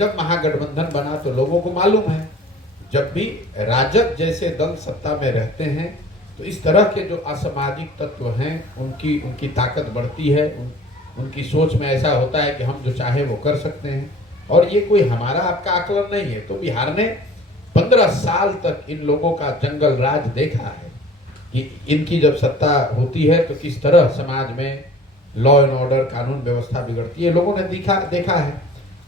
जब महागठबंधन बना तो लोगों को मालूम है, जब भी राजद जैसे दल सत्ता में रहते हैं तो इस तरह के जो असामाजिक तत्व हैं उनकी ताकत बढ़ती है। उनकी सोच में ऐसा होता है कि हम जो चाहे वो कर सकते हैं, और ये कोई हमारा आपका आकलन नहीं है। तो बिहार ने 15 साल तक इन लोगों का जंगल राज देखा है कि इनकी जब सत्ता होती है तो किस तरह समाज में लॉ एंड ऑर्डर, कानून व्यवस्था बिगड़ती है, लोगों ने देखा है।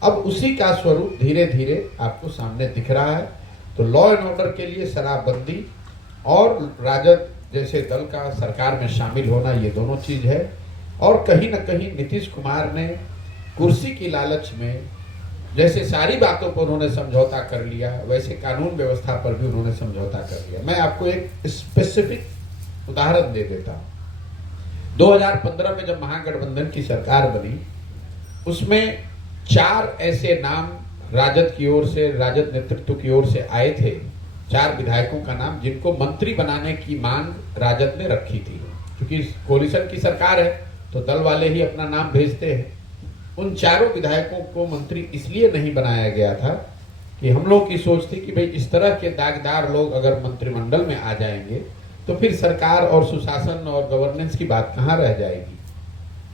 अब उसी का स्वरूप धीरे धीरे आपको सामने दिख रहा है। तो लॉ एंड ऑर्डर के लिए शराबबंदी और राजद जैसे दल का सरकार में शामिल होना, ये दोनों चीज है। और कहीं ना कहीं नीतीश कुमार ने कुर्सी की लालच में जैसे सारी बातों पर उन्होंने समझौता कर लिया, वैसे कानून व्यवस्था पर भी उन्होंने समझौता कर लिया। मैं आपको एक स्पेसिफिक उदाहरण दे देता हूं। 2015 में जब महागठबंधन की सरकार बनी, उसमें 4 ऐसे नाम राजद की ओर से, राजद नेतृत्व की ओर से आए थे, 4 विधायकों का नाम जिनको मंत्री बनाने की मांग राजद ने रखी थी। क्योंकि कोलिशन की सरकार है तो दल वाले ही अपना नाम भेजते हैं। उन 4 विधायकों को मंत्री इसलिए नहीं बनाया गया था कि हम लोग की सोच थी कि भाई इस तरह के दागदार लोग अगर मंत्रिमंडल में आ जाएंगे तो फिर सरकार और सुशासन और गवर्नेंस की बात कहां रह जाएगी।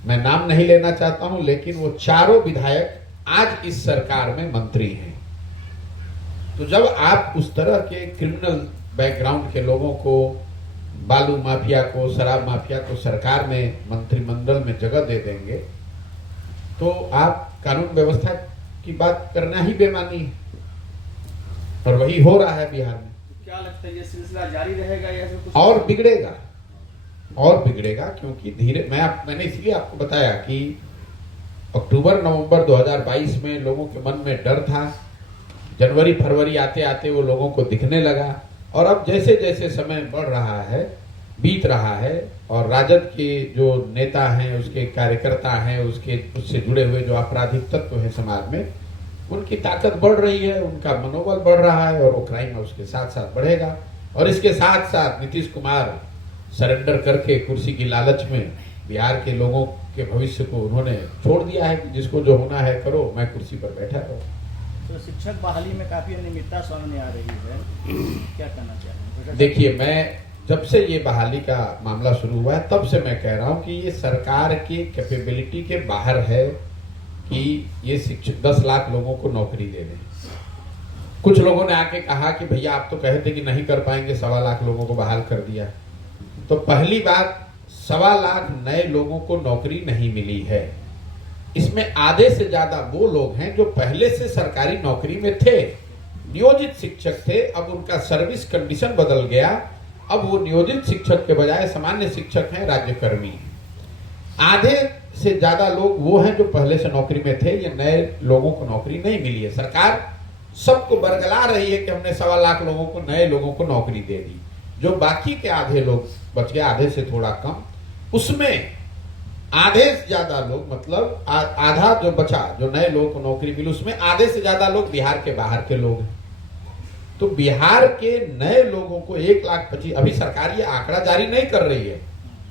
मैं नाम नहीं लेना चाहता हूं, लेकिन वो 4 विधायक आज इस सरकार में मंत्री हैं। तो जब आप उस तरह के क्रिमिनल बैकग्राउंड के लोगों को, बालू माफिया को, शराब माफिया को सरकार में, मंत्रिमंडल में जगह दे देंगे तो आप कानून व्यवस्था की बात करना ही बेमानी है। और वही हो रहा है बिहार में। क्या लगता है ये सिलसिला जारी रहेगा या कुछ और बिगड़ेगा क्योंकि मैंने इसलिए आपको बताया कि अक्टूबर नवंबर 2022 में लोगों के मन में डर था। जनवरी फरवरी आते आते वो लोगों को दिखने लगा। और अब जैसे जैसे समय बढ़ रहा है, बीत रहा है, और राजद के जो नेता हैं, उसके कार्यकर्ता हैं, उससे जुड़े हुए जो आपराधिक तत्व हैं समाज में, उनकी ताकत बढ़ रही है, उनका मनोबल बढ़ रहा है, और वो क्राइम उसके साथ साथ बढ़ेगा। और इसके साथ साथ नीतीश कुमार सरेंडर करके कुर्सी की लालच में बिहार के लोगों के भविष्य को उन्होंने छोड़ दिया है कि जिसको जो होना है करो, मैं कुर्सी पर बैठा रहूं। तो शिक्षक बहाली में काफी अनियमितता सामने आ रही है, क्या कहना चाहेंगे? देखिए, मैं जब से ये बहाली का मामला शुरू हुआ है तब से मैं कह रहा हूं कि ये सरकार की कैपेबिलिटी के बाहर है कि ये शिक्षक 10 लाख लोगों को नौकरी दे दें। कुछ लोगों ने आके कहा कि भैया आप तो कहे थे कि नहीं कर पाएंगे, 1.25 लाख लोगों को बहाल कर दिया। तो पहली बात, 1.25 लाख नए लोगों को नौकरी नहीं मिली है। इसमें आधे से ज्यादा वो लोग हैं जो पहले से सरकारी नौकरी में थे, नियोजित शिक्षक थे। अब उनका सर्विस कंडीशन बदल गया, अब वो नियोजित शिक्षक के बजाय सामान्य शिक्षक हैं, राज्यकर्मी। आधे से ज्यादा लोग वो हैं जो पहले से नौकरी में थे, ये नए लोगों को नौकरी नहीं मिली है। सरकार सबको बरगला रही है कि हमने 1.25 लाख लोगों को, नए लोगों को नौकरी दे दी। जो बाकी के आधे लोग बच गए, आधे से थोड़ा कम, उसमें आधे से ज्यादा लोग, मतलब आधा जो बचा, जो नए लोगों को नौकरी मिली, उसमें आधे से ज्यादा लोग बिहार के बाहर के लोग हैं। तो बिहार के नए लोगों को 1,25,000, अभी सरकार ये आंकड़ा जारी नहीं कर रही है,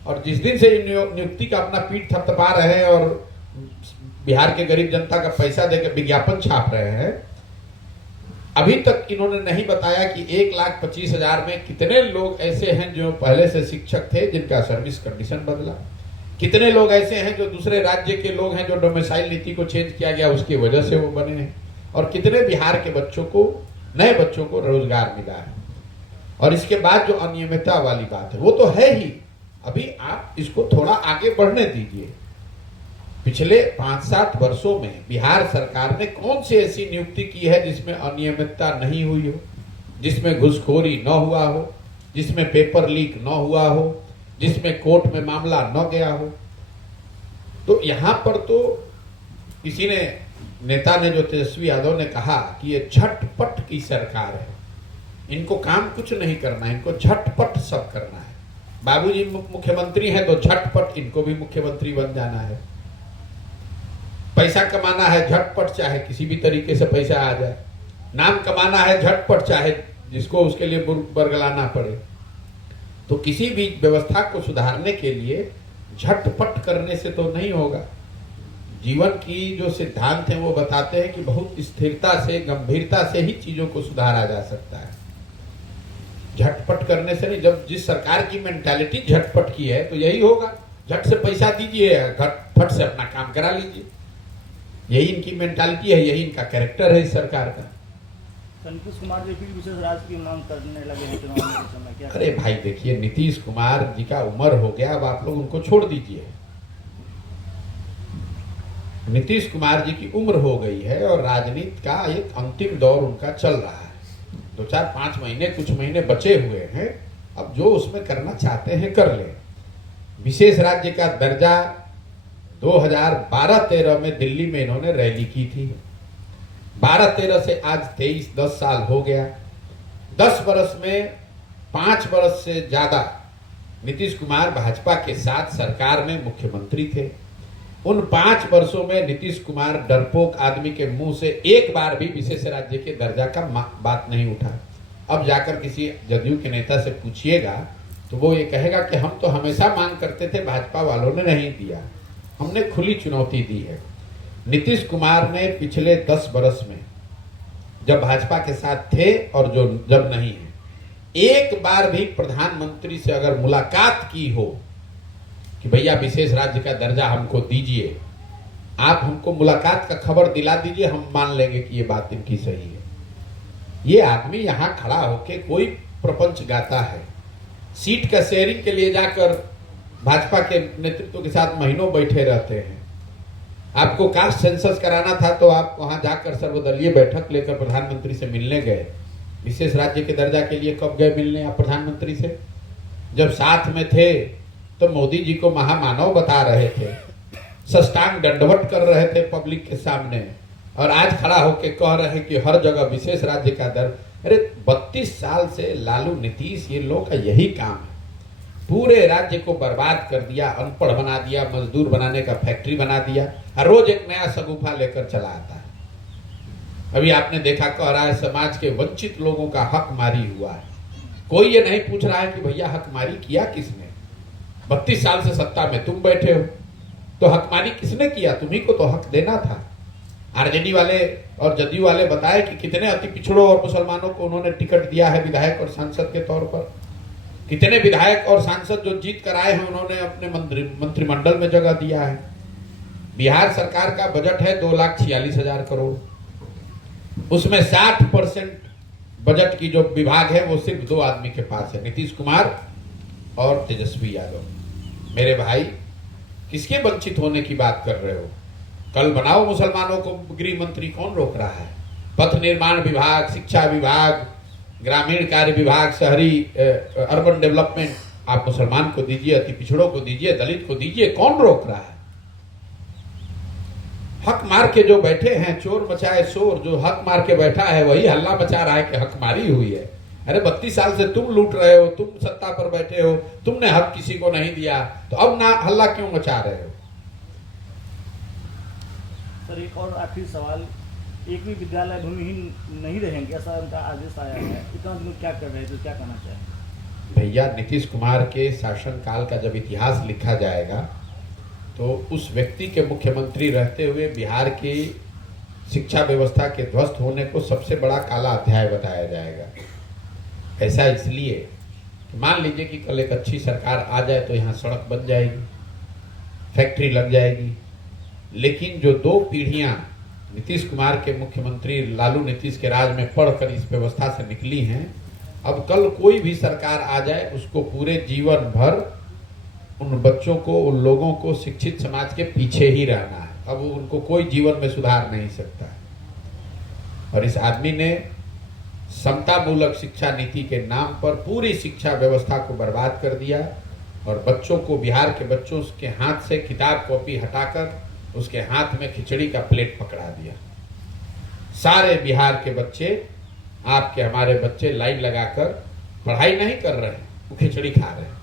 और जिस दिन से नियुक्ति का अपना पीठ थपथपा रहे हैं और बिहार के गरीब जनता का पैसा देकर विज्ञापन छाप रहे हैं, अभी तक इन्होंने नहीं बताया कि 1,25,000 में कितने लोग ऐसे हैं जो पहले से शिक्षक थे जिनका सर्विस कंडीशन बदला, कितने लोग ऐसे हैं जो दूसरे राज्य के लोग हैं जो डोमिसाइल नीति को चेंज किया गया उसकी वजह से वो बने हैं, और कितने बिहार के बच्चों को, नए बच्चों को रोजगार मिला है। और इसके बाद जो अनियमितता वाली बात है वो तो है ही, अभी आप इसको थोड़ा आगे बढ़ने दीजिए। पिछले 5-7 वर्षों में बिहार सरकार ने कौन सी ऐसी नियुक्ति की है जिसमें अनियमितता नहीं हुई हो, जिसमें घुसखोरी न हुआ हो, जिसमें पेपर लीक न हुआ हो, जिसमें कोर्ट में मामला न गया हो। तो यहां पर तो किसी ने, नेता ने, जो तेजस्वी यादव ने कहा कि ये झटपट की सरकार है, इनको काम कुछ नहीं करना है, इनको झटपट सब करना है। बाबूजी मुख्यमंत्री हैं तो झटपट इनको भी मुख्यमंत्री बन जाना है। पैसा कमाना है झटपट, चाहे किसी भी तरीके से पैसा आ जाए। नाम कमाना है झटपट, चाहे जिसको उसके लिए बरगलाना पड़े। तो किसी भी व्यवस्था को सुधारने के लिए झटपट करने से तो नहीं होगा। जीवन की जो सिद्धांत हैं वो बताते हैं कि बहुत स्थिरता से, गंभीरता से ही चीजों को सुधारा जा सकता है, झटपट करने से नहीं। जब जिस सरकार की मेंटालिटी झटपट की है तो यही होगा, झट से पैसा दीजिए, फट से अपना काम करा लीजिए। यही इनकी मेंटालिटी है, यही इनका कैरेक्टर है इस सरकार का। नीतीश कुमार जी फिर विशेष राज्य की मांग करने लगे हैं चुनाव के समय, क्या? अरे भाई देखिए, नीतीश कुमार जी का उम्र हो गया, अब आप लोग उनको छोड़ दीजिए। नीतीश कुमार जी की उम्र हो गई है और राजनीति का एक अंतिम दौर उनका चल रहा है। 2-4-5 महीने, कुछ महीने बचे हुए हैं, अब जो उसमें करना चाहते हैं कर ले। विशेष राज्य का दर्जा 2012-13 में दिल्ली में इन्होंने रैली की थी। 12-13 से आज 23, 10 साल हो गया। 10 वर्ष में 5 वर्ष से ज्यादा नीतीश कुमार भाजपा के साथ सरकार में मुख्यमंत्री थे। उन 5 वर्षों में नीतीश कुमार डरपोक आदमी के मुंह से एक बार भी विशेष राज्य के दर्जा का बात नहीं उठा। अब जाकर किसी जदयू के नेता से पूछिएगा तो वो ये कहेगा कि हम तो हमेशा मांग करते थे, भाजपा वालों ने नहीं दिया, हमने खुली चुनौती दी है। नीतीश कुमार ने पिछले 10 वर्ष में जब भाजपा के साथ थे और जो जब नहीं है, एक बार भी प्रधानमंत्री से अगर मुलाकात की हो कि भैया विशेष राज्य का दर्जा हमको दीजिए, आप हमको मुलाकात का खबर दिला दीजिए, हम मान लेंगे कि ये बात इनकी सही है। ये आदमी यहां खड़ा होके कोई प्रपंच गाता है, सीट का शेयरिंग के लिए जाकर भाजपा के नेतृत्व के साथ महीनों बैठे रहते हैं। आपको कास्ट सेंसस कराना था तो आप वहां जाकर सर्वदलीय बैठक लेकर प्रधानमंत्री से मिलने गए। विशेष राज्य के दर्जा के लिए कब गए मिलने आप प्रधानमंत्री से? जब साथ में थे तो मोदी जी को महामानव बता रहे थे, सष्टांग दंडवत कर रहे थे पब्लिक के सामने, और आज खड़ा होकर कह रहे हैं कि हर जगह विशेष राज्य का दर। अरे 32 साल से लालू नीतीश ये लोग का यही काम है, पूरे राज्य को बर्बाद कर दिया, अनपढ़ बना दिया, मजदूर बनाने का फैक्ट्री बना दिया, हर रोज एक नया सगुफा लेकर चला आता है। अभी आपने देखा, कह रहा है समाज के वंचित लोगों का हक मारी हुआ है। कोई ये नहीं पूछ रहा है कि भैया हकमारी किया किसने? 32 साल से सत्ता में तुम बैठे हो, तो हकमारी किसने किया? तुम्ही को तो हक देना था। आरजेडी वाले और जदयू वाले बताए कि कितने अति पिछड़ों और मुसलमानों को उन्होंने टिकट दिया है विधायक और सांसद के तौर पर। कितने विधायक और सांसद जो जीत कर आए हैं उन्होंने अपने मंत्रिमंडल में जगह दिया है। बिहार सरकार का बजट है 2,46,000 करोड़, उसमें 60% बजट की जो विभाग है वो सिर्फ 2 आदमी के पास है, नीतीश कुमार और तेजस्वी यादव। मेरे भाई, किसके वंचित होने की बात कर रहे हो? कल बनाओ मुसलमानों को गृह मंत्री, कौन रोक रहा है? पथ निर्माण विभाग, शिक्षा विभाग, ग्रामीण कार्य विभाग, शहरी अर्बन डेवलपमेंट आप मुसलमान को दीजिए, अति पिछड़ों को दीजिए, दलित को दीजिए, कौन रोक रहा है? हक मार के जो बैठे हैं, चोर मचाए शोर, जो हक मार के बैठा है वही हल्ला मचा रहा है कि हक मारी हुई है। अरे 32 साल से तुम लूट रहे हो, तुम सत्ता पर बैठे हो, तुमने हक किसी को नहीं दिया, तो अब ना हल्ला क्यों मचा रहे हो? सर एक और आखिरी सवाल, एक भी विद्यालय भूमिहीन नहीं रहेंगे ऐसा उनका आदेश आया है, इतना दिन क्या कर रहे थे, क्या कहना चाहेंगे? भैया, नीतीश कुमार के शासनकाल का जब इतिहास लिखा जाएगा तो उस व्यक्ति के मुख्यमंत्री रहते हुए बिहार की शिक्षा व्यवस्था के ध्वस्त होने को सबसे बड़ा काला अध्याय बताया जाएगा। ऐसा इसलिए कि मान लीजिए कि कल एक अच्छी सरकार आ जाए तो यहाँ सड़क बन जाएगी, फैक्ट्री लग जाएगी, लेकिन जो 2 पीढ़ियां नीतीश कुमार के मुख्यमंत्री लालू नीतीश के राज में पढ़कर इस व्यवस्था से निकली हैं, अब कल कोई भी सरकार आ जाए उसको पूरे जीवन भर उन बच्चों को, उन लोगों को शिक्षित समाज के पीछे ही रहना है। अब उनको कोई जीवन में सुधार नहीं सकता है। और इस आदमी ने समतामूलक शिक्षा नीति के नाम पर पूरी शिक्षा व्यवस्था को बर्बाद कर दिया और बच्चों को, बिहार के बच्चों के हाथ से किताब कॉपी हटाकर उसके हाथ में खिचड़ी का प्लेट पकड़ा दिया। सारे बिहार के बच्चे, आपके हमारे बच्चे लाइन लगाकर पढ़ाई नहीं कर रहे हैं, वो खिचड़ी खा रहे हैं।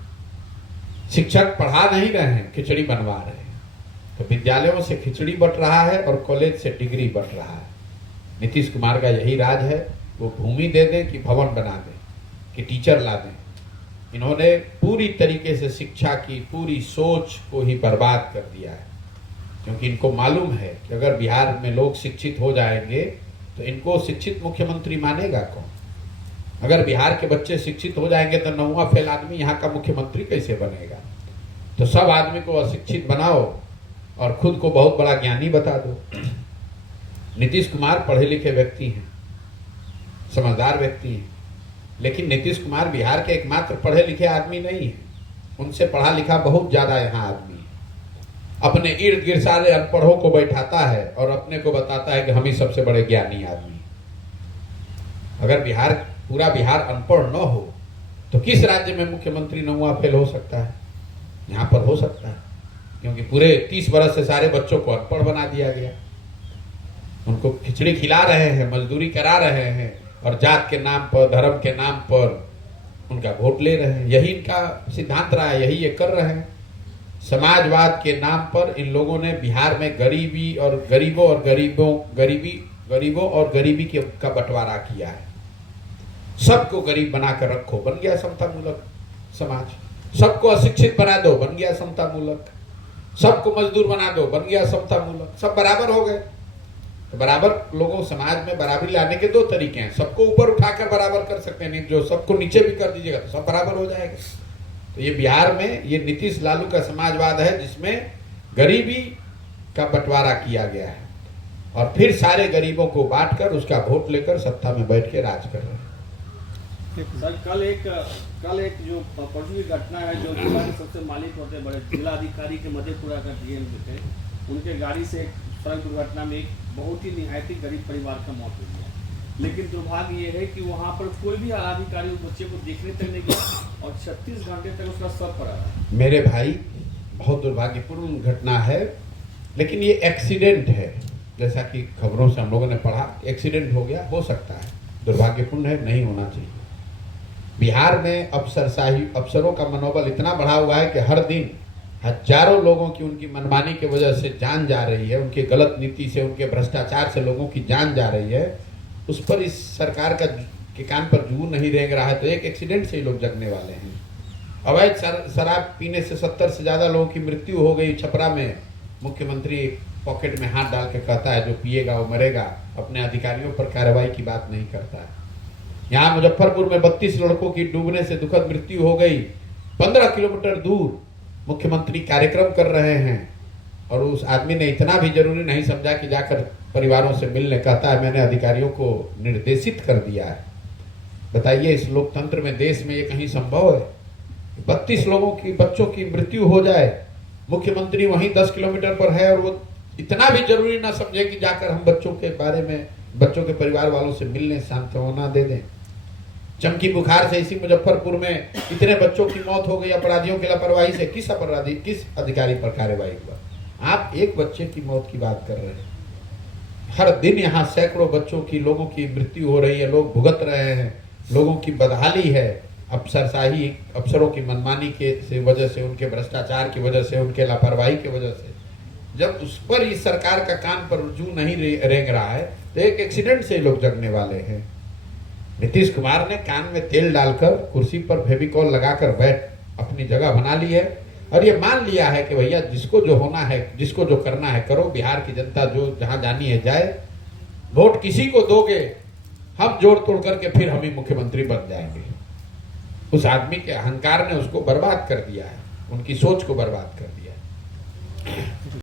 शिक्षक पढ़ा नहीं रहे हैं, खिचड़ी बनवा रहे हैं। तो विद्यालयों से खिचड़ी बट रहा है और कॉलेज से डिग्री बट रहा है। नीतीश कुमार का यही राज है, वो भूमि दे दें कि भवन बना दें कि टीचर ला दें। इन्होंने पूरी तरीके से शिक्षा की पूरी सोच को ही बर्बाद कर दिया है। क्योंकि इनको मालूम है कि अगर बिहार में लोग शिक्षित हो जाएंगे तो इनको शिक्षित मुख्यमंत्री मानेगा कौन। अगर बिहार के बच्चे शिक्षित हो जाएंगे तो 9वां फेल आदमी यहाँ का मुख्यमंत्री कैसे बनेगा। तो सब आदमी को अशिक्षित बनाओ और खुद को बहुत बड़ा ज्ञानी बता दो। नीतीश कुमार पढ़े लिखे व्यक्ति हैं, समझदार व्यक्ति हैं, लेकिन नीतीश कुमार बिहार के एकमात्र पढ़े लिखे आदमी नहीं है। उनसे पढ़ा लिखा बहुत ज्यादा यहाँ आदमी है। अपने इर्द गिर्द सारे अनपढ़ों को बैठाता है और अपने को बताता है कि हम ही सबसे बड़े ज्ञानी आदमी हैं। अगर पूरा बिहार अनपढ़ न हो तो किस राज्य में मुख्यमंत्री 9वां फेल हो सकता है? यहाँ पर हो सकता है, क्योंकि पूरे 30 बरस से सारे बच्चों को अनपढ़ बना दिया गया। उनको खिचड़ी खिला रहे हैं, मजदूरी करा रहे हैं और जात के नाम पर, धर्म के नाम पर उनका वोट ले रहे हैं। यही इनका सिद्धांत रहा है, यही ये कर रहे हैं। समाजवाद के नाम पर इन लोगों ने बिहार में गरीबी और गरीबी का बंटवारा किया है। सबको गरीब बनाकर रखो, बन गया समता मूलक समाज। सबको अशिक्षित बना दो, बन गया समता मूलक। सबको मजदूर बना दो, बन गया समता मूलक। सब बराबर हो गए। तो बराबर लोगों समाज में बराबरी लाने के 2 तरीके हैं। सबको ऊपर उठाकर बराबर कर सकते हैं, जो सबको नीचे भी कर दीजिएगा तो सब बराबर हो जाएगा। तो ये बिहार में ये नीतीश लालू का समाजवाद है, जिसमें गरीबी का बंटवारा किया गया है और फिर सारे गरीबों को बांटकर उसका वोट लेकर सत्ता में बैठ के राज कर रहे हैं। सर कल एक जो परसों की घटना है, जो जिला के सबसे मालिक होते बड़े जिला अधिकारी के मधेपुरा का डीएम जो थे, उनके गाड़ी से सड़क दुर्घटना में एक बहुत ही निहायती गरीब परिवार का मौत हुई है। लेकिन दुर्भाग्य ये है कि वहाँ पर कोई भी अधिकारी उस बच्चे को देखने तक नहीं गया और 36 घंटे तक उसका शव पड़ा है। मेरे भाई, बहुत दुर्भाग्यपूर्ण घटना है, लेकिन ये एक्सीडेंट है। जैसा कि खबरों से हम लोगों ने पढ़ा, एक्सीडेंट हो गया, हो सकता है, दुर्भाग्यपूर्ण है, नहीं होना चाहिए। बिहार में अफसरों का मनोबल इतना बढ़ा हुआ है कि हर दिन हजारों लोगों की उनकी मनमानी की वजह से जान जा रही है, उनकी गलत नीति से, उनके भ्रष्टाचार से लोगों की जान जा रही है। उस पर इस सरकार के कान पर जू नहीं रेंग रहा है। तो एक एक्सीडेंट से ही लोग जगने वाले हैं। अवैध शराब पीने से 70 से ज्यादा लोगों की मृत्यु हो गई छपरा में। मुख्यमंत्री पॉकेट में हाथ डाल के कहता है जो पिएगा वो मरेगा, अपने अधिकारियों पर कार्रवाई की बात नहीं करता है। यहाँ मुजफ्फरपुर में 32 लड़कों की डूबने से दुखद मृत्यु हो गई। 15 किलोमीटर दूर मुख्यमंत्री कार्यक्रम कर रहे हैं और उस आदमी ने इतना भी जरूरी नहीं समझा कि जाकर परिवारों से मिलने। कहता है मैंने अधिकारियों को निर्देशित कर दिया है। बताइए, इस लोकतंत्र में, देश में ये कहीं संभव है? 32 लोगों की, बच्चों की मृत्यु हो जाए, मुख्यमंत्री वहीं 10 किलोमीटर पर है और वो इतना भी जरूरी ना समझे कि जाकर हम बच्चों के बारे में, बच्चों के परिवार वालों से मिलने, सांत्वना दे दें। चमकी बुखार से इसी मुजफ्फरपुर में इतने बच्चों की मौत हो गई अपराधियों की लापरवाही से। किस अधिकारी पर कार्रवाई हुआ? आप एक बच्चे की मौत की बात कर रहे हैं। हर दिन यहाँ सैकड़ों बच्चों की, लोगों की मृत्यु हो रही है, लोग भुगत रहे हैं, लोगों की बदहाली है। अफसरशाही, अफसरों की मनमानी के वजह से, उनके भ्रष्टाचार की वजह से, उनके लापरवाही की वजह से, जब उस पर इस सरकार का कान पर जू नहीं रेंग रहा है तो एक एक्सीडेंट से लोग जगने वाले हैं। नीतीश कुमार ने कान में तेल डालकर कुर्सी पर फेविकॉल लगाकर बैठ अपनी जगह बना ली है और ये मान लिया है कि भैया जिसको जो होना है, जिसको जो करना है करो। बिहार की जनता जो जहां जानी है जाए, वोट किसी को दोगे, हम जोड़ तोड़ करके फिर हम ही मुख्यमंत्री बन जाएंगे। उस आदमी के अहंकार ने उसको बर्बाद कर दिया है, उनकी सोच को बर्बाद कर दिया है।